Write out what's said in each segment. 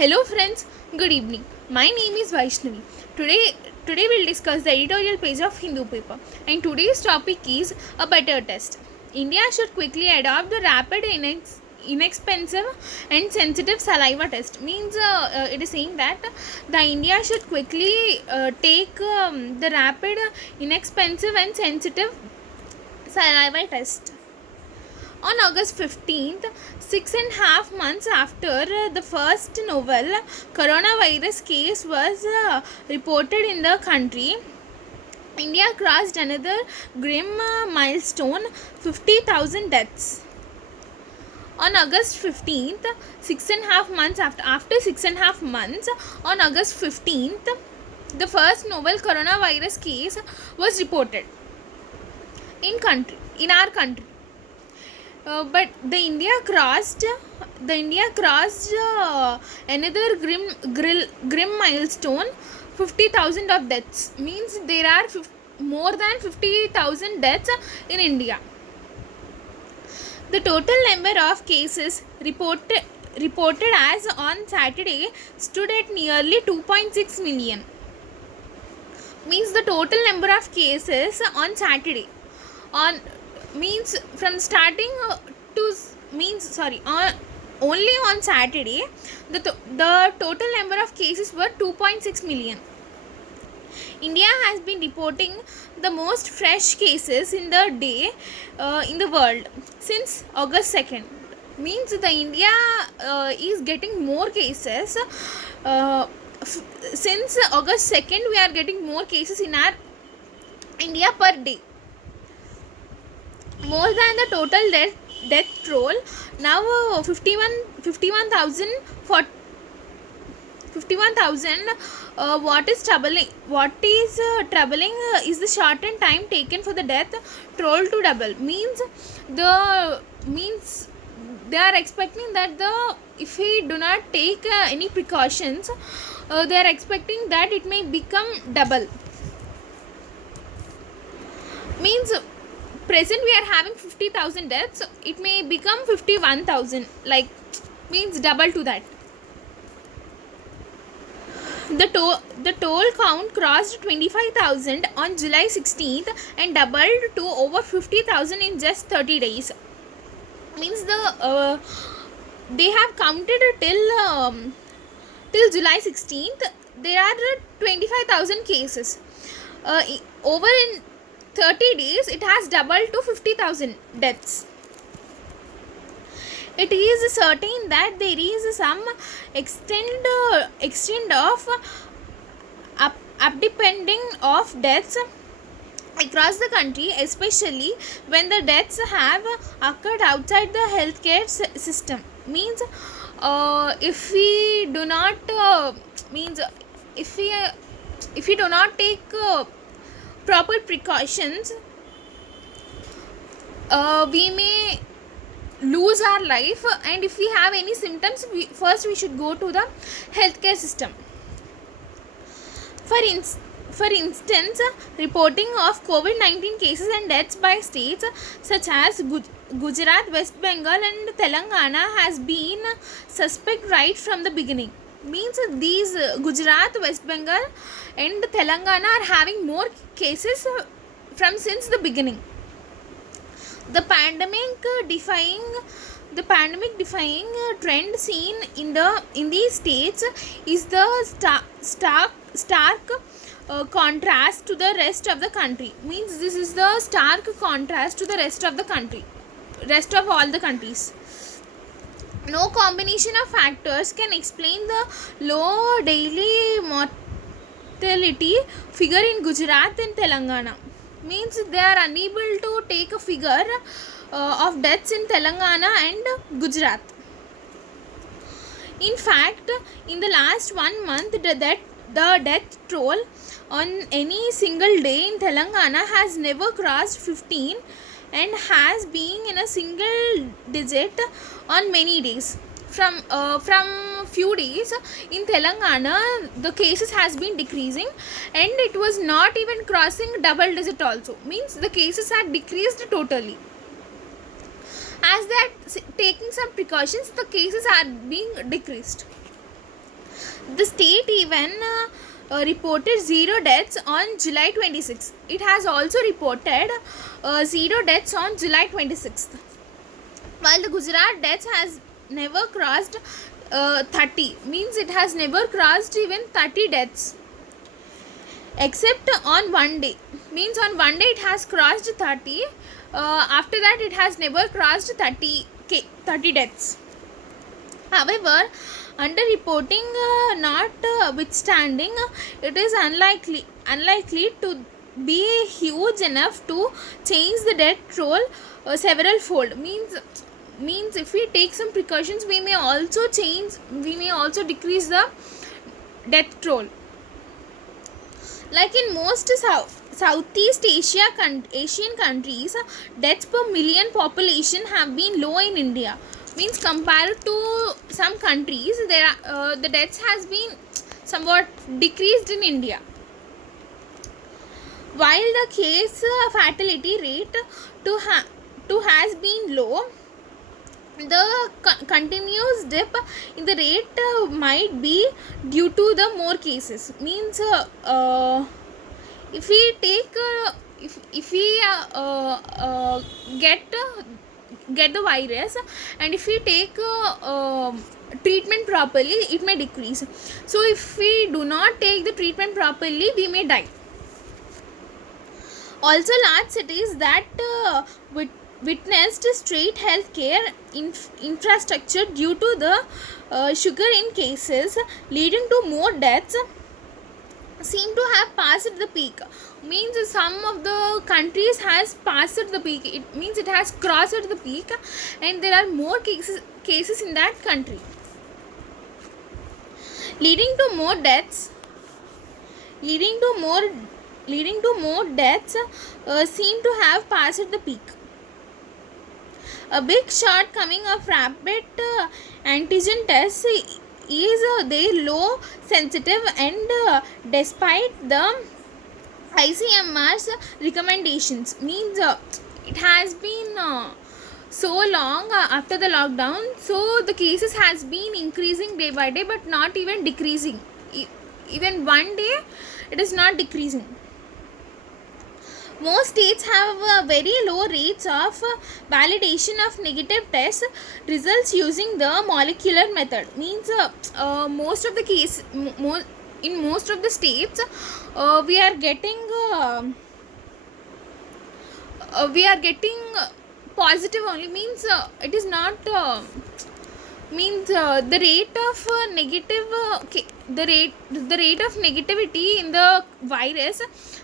Hello friends, good evening. My name is Vaishnavi. Today we'll discuss the editorial page of Hindu paper, and today's topic is a better test. India should quickly adopt the rapid inexpensive and sensitive saliva test. Means it is saying that the India should quickly take the rapid inexpensive and sensitive saliva test. On August 15th, 6.5 months after the first novel coronavirus case was reported in the country, India crossed another grim milestone, 50,000 deaths. On August 15th, 6.5 months after 6.5 months, on August 15th, the first novel coronavirus case was reported in our country. But the India crossed another grim milestone, 50,000 of deaths. Means there are more than 50,000 deaths in India. The total number of cases reported as on Saturday stood at nearly 2.6 million. Means the total number of cases on Saturday means from starting only on Saturday the total number of cases were 2.6 million. India has been reporting the most fresh cases in the day in the world since August 2nd. Means the India is getting more cases since August 2nd. We are getting more cases in our India per day, more than the total death toll. Now 51,000 what is troubling is the shortened time taken for the death toll to double. Means they are expecting that if we do not take any precautions, they are expecting that it may become double. Means present we are having 50,000 deaths, it may become 51,000, means double to that. The toll count crossed 25,000 on July 16th and doubled to over 50,000 in just 30 days. Means they have counted till July 16th. There are 25,000 cases. Over in 30 days, it has doubled to 50,000 deaths. It is certain that there is some extent of updepending of deaths across the country, especially when the deaths have occurred outside the healthcare system. Means if we do not take proper precautions, we may lose our life. And if we have any symptoms, we should go to the healthcare system. For instance, reporting of COVID-19 cases and deaths by states such as Gujarat, West Bengal and Telangana has been suspect right from the beginning. Means these Gujarat, West Bengal and Telangana are having more cases since the beginning. The pandemic defying trend seen in these states is the stark contrast to the rest of the country. Means this is the stark contrast to the rest of all the countries. No combination of factors can explain the low daily mortality figure in Gujarat and Telangana. Means they are unable to take a figure of deaths in Telangana and Gujarat. In fact, in the last 1 month, the death toll on any single day in Telangana has never crossed 15 and has been in a single digit on many days. From few days in Telangana, the cases has been decreasing and it was not even crossing double digit also. Means the cases had decreased totally. As they are taking some precautions, the cases are being decreased. The state even reported zero deaths on July 26th. It has also reported zero deaths on July 26th. While the Gujarat deaths has never crossed 30, means it has never crossed even 30 deaths. Except on one day, means on one day it has crossed 30. After that it has never crossed 30 deaths. However, under reporting notwithstanding, it is unlikely to be huge enough to change the death toll several fold. Means if we take some precautions, we may also decrease the death toll. Like in most Southeast Asian countries, deaths per million population have been low in India. Means compared to some countries, the deaths has been somewhat decreased in India. While the case fatality rate to has been low, the continuous dip in the rate might be due to the more cases. Means if we take if we get the virus, and if we take treatment properly, it may decrease. So if we do not take the treatment properly, we may die. Also, large cities that witnessed straight healthcare infrastructure due to the sugar in cases, leading to more deaths, seem to have passed the peak. Means some of the countries has passed the peak. It means it has crossed the peak, and there are more cases in that country, leading to more deaths seem to have passed the peak. A big shortcoming of rapid antigen tests is they low sensitive, and despite the ICMR's recommendations. Means it has been so long after the lockdown, so the cases has been increasing day by day, but not even decreasing. Even one day it is not decreasing. Most states have very low rates of validation of negative test results using the molecular method. Means most of the case, in most of the states, we are getting positive only. Means it is not means the rate of the rate of negativity in the virus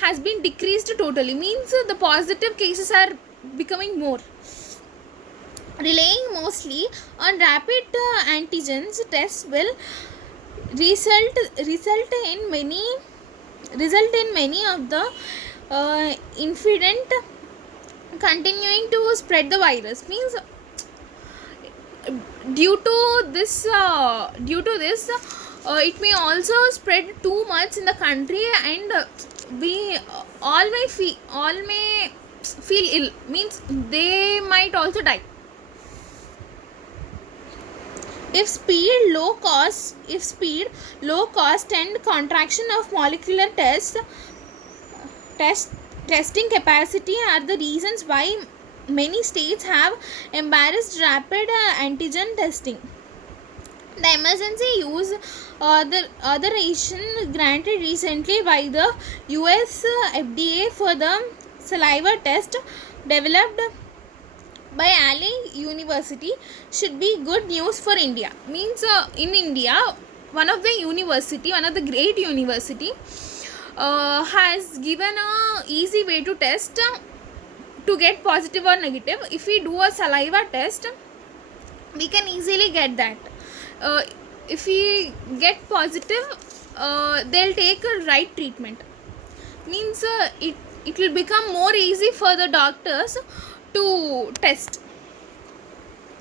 has been decreased totally. Means the positive cases are becoming more. Relying mostly on rapid antigens tests will result in many of the infident continuing to spread the virus. Means due to this it may also spread too much in the country, and we all may feel ill. Means they might also die. If speed, low cost, and contraction of molecular testing capacity are the reasons why many states have embarrassed rapid antigen testing. The emergency use authorization granted recently by the US FDA for the saliva test developed by Ali University should be good news for India. Means in India, one of the great university has given a easy way to test to get positive or negative. If we do a saliva test, we can easily get that. If we get positive, they'll take a right treatment. Means it will become more easy for the doctors to test.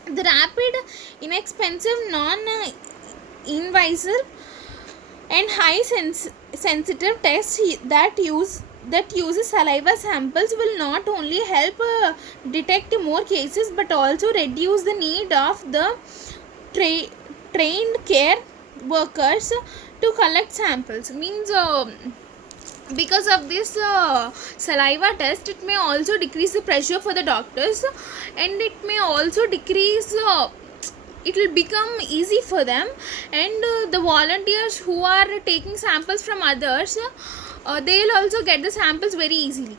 The rapid, inexpensive, non-invasive and high sensitive tests that uses saliva samples will not only help detect more cases, but also reduce the need of the trained care workers to collect samples. Means because of this saliva test, it may also decrease the pressure for the doctors, and it may also decrease it will become easy for them, and the volunteers who are taking samples from others, they will also get the samples very easily.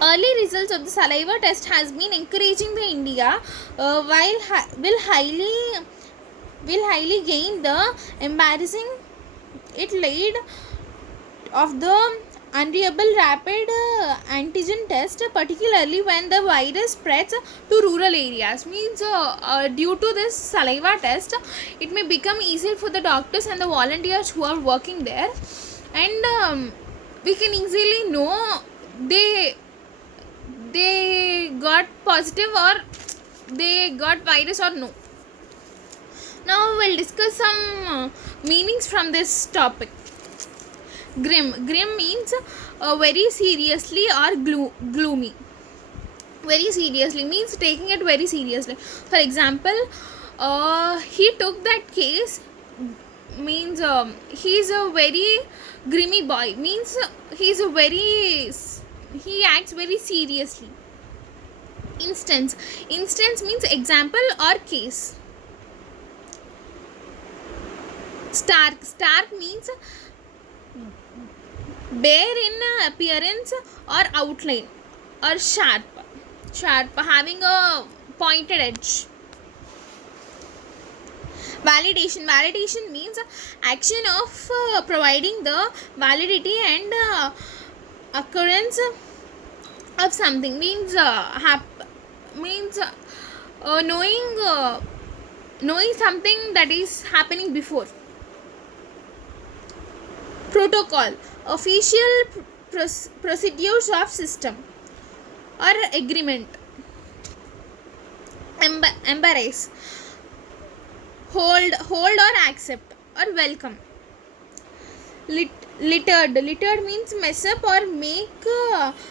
Early results of the saliva test has been encouraging the India, will highly gain the embarrassing it laid of the unreliable rapid antigen test, particularly when the virus spreads to rural areas. Means due to this saliva test, it may become easier for the doctors and the volunteers who are working there, and we can easily know they got positive or they got virus or no. Now we'll discuss some meanings from this topic. Grim means very seriously or gloomy. Very seriously means taking it very seriously. For example, he took that case, means he's a very grimy boy, means he acts very seriously. Instance means example or case. Stark means bare in appearance or outline, or sharp having a pointed edge. Validation means action of providing the validity and occurrence of something. Means knowing something that is happening before. Protocol, official procedures of system or agreement. Embrace, hold or accept or welcome. Littered means mess up or make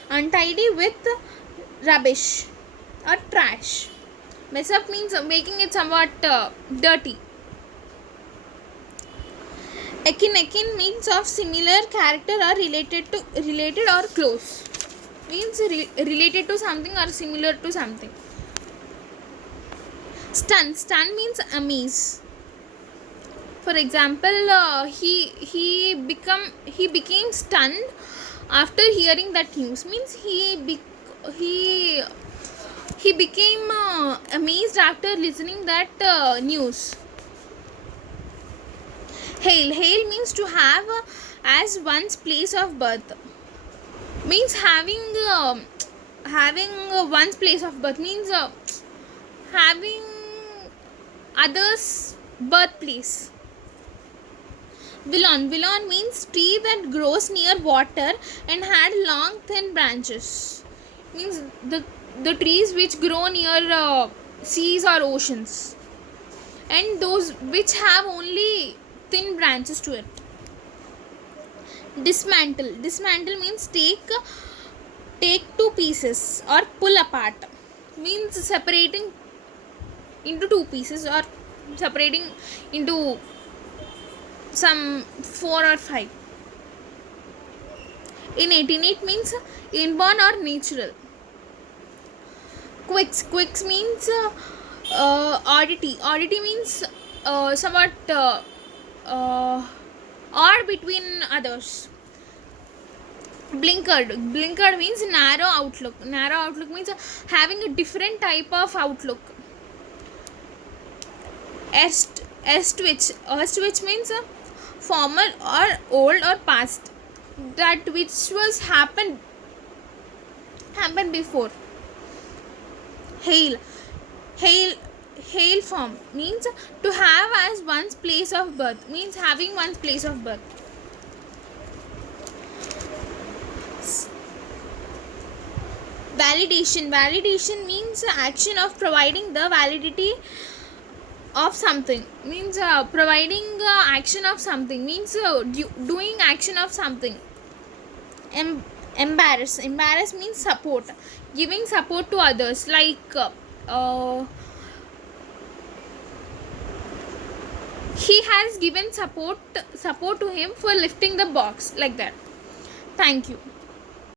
untidy with rubbish or trash. Mess up means making it somewhat dirty. Akin means of similar character or related or close. Means related to something or similar to something. Stun means amaze. For example, he became stunned after hearing that news. Means he became amazed after listening that news. Hail means to have as one's place of birth. Means having one's place of birth, means having others' birthplace. Willow means tree that grows near water and had long thin branches. Means the trees which grow near seas or oceans, and those which have only thin branches to it. Dismantle means take to pieces or pull apart. Means separating into two pieces or separating into some 4 or 5. Innate means inborn or natural. Quicks means oddity means somewhat odd between others. Blinkered means narrow outlook means having a different type of outlook. Erstwhich means formal or old or past, that which was happened before. Hail form means to have as one's place of birth, means having one's place of birth. Validation means action of providing the validity of something. Means providing action of something, means doing action of something. Embarrass means support, giving support to others, like he has given support to him for lifting the box, like that. Thank you.